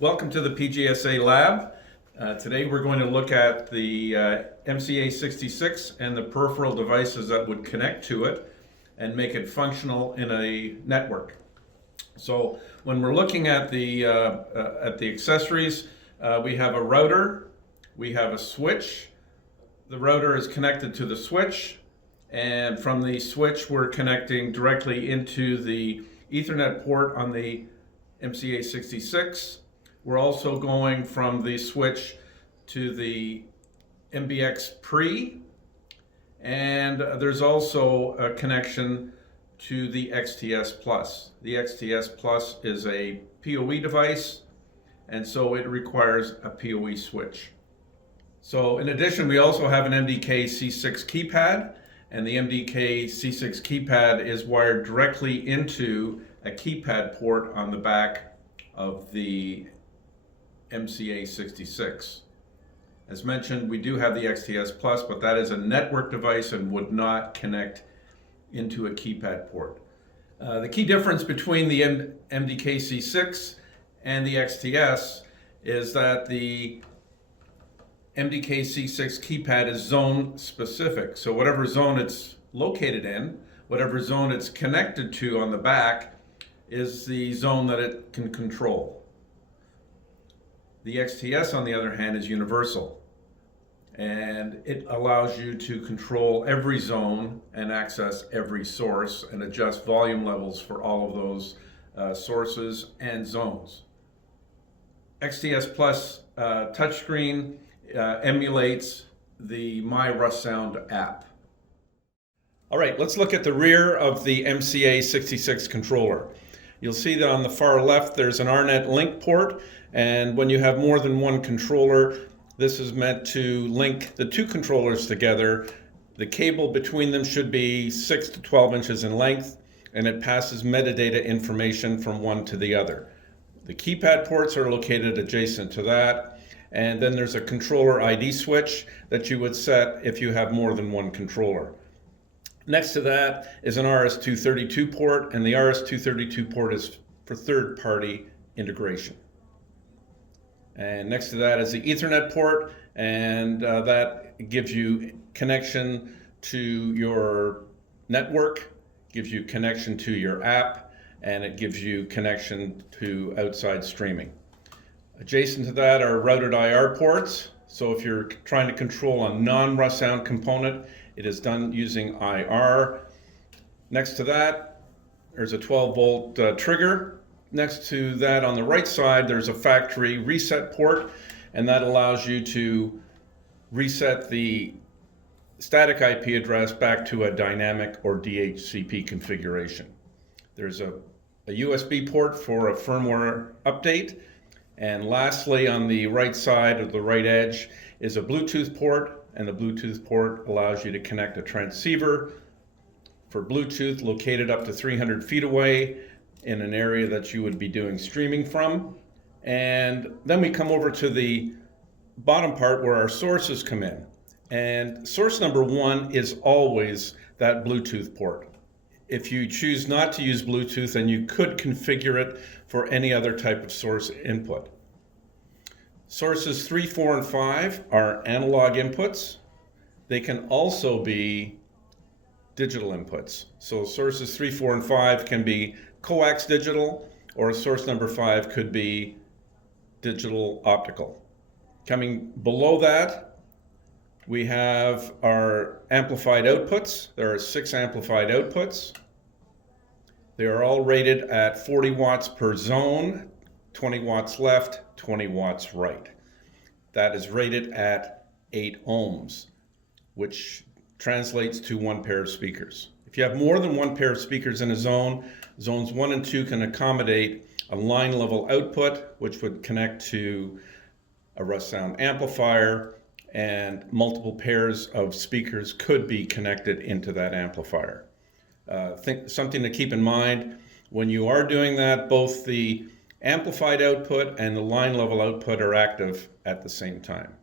Welcome to the PGSA lab. Today we're going to look at the MCA-66 and the peripheral devices that would connect to it and make it functional in a network. So when we're looking at the accessories, we have a router, we have a switch. The router is connected to the switch, and from the switch we're connecting directly into the Ethernet port on the MCA-66. We're also going from the switch to the MBX pre, and there's also a connection to the XTS Plus. The XTS Plus is a PoE device, and so it requires a PoE switch. So in addition, we also have an MDK-C6 keypad, and the MDK-C6 keypad is wired directly into a keypad port on the back of the MCA-66. As mentioned, we do have the XTS Plus, but that is a network device and would not connect into a keypad port. The key difference between the MDK-C6 and the XTS is that the MDK-C6 keypad is zone specific. So whatever zone it's located in, whatever zone it's connected to on the back, is the zone that it can control. The XTS, on the other hand, is universal, and it allows you to control every zone and access every source and adjust volume levels for all of those sources and zones. XTS Plus touchscreen emulates the My Russound app. All right, let's look at the rear of the MCA-66 controller. You'll see that on the far left there's an RNet link port, and when you have more than one controller, this is meant to link the two controllers together. The cable between them should be 6 to 12 inches in length, and it passes metadata information from one to the other. The keypad ports are located adjacent to that, and then there's a controller ID switch that you would set if you have more than one controller. Next to that is an RS-232 port, and the RS-232 port is for third-party integration. And next to that is the Ethernet port, and that gives you connection to your network, gives you connection to your app, and it gives you connection to outside streaming. Adjacent to that are routed IR ports. So if you're trying to control a non-Russound component, it is done using IR. Next to that, there's a 12-volt trigger. Next to that, on the right side, there's a factory reset port, and that allows you to reset the static IP address back to a dynamic or DHCP configuration. There's a USB port for a firmware update. And lastly, on the right side of the right edge is a Bluetooth port, and the Bluetooth port allows you to connect a transceiver for Bluetooth located up to 300 feet away in an area that you would be doing streaming from. And then we come over to the bottom part where our sources come in. And source number one is always that Bluetooth port. If you choose not to use Bluetooth, then you could configure it for any other type of source input. Sources 3, 4, and 5 are analog inputs. They can also be digital inputs. So sources 3, 4, and 5 can be coax digital, or source number 5 could be digital optical. Coming below that, we have our amplified outputs. There are 6 amplified outputs. They are all rated at 40 watts per zone, 20 watts left, 20 watts right. That is rated at 8 ohms, which translates to 1 pair of speakers. If you have more than 1 pair of speakers in a zone, zones 1 and 2 can accommodate a line level output, which would connect to a Russound amplifier, and multiple pairs of speakers could be connected into that amplifier. Something to keep in mind, when you are doing that, both the amplified output and the line level output are active at the same time.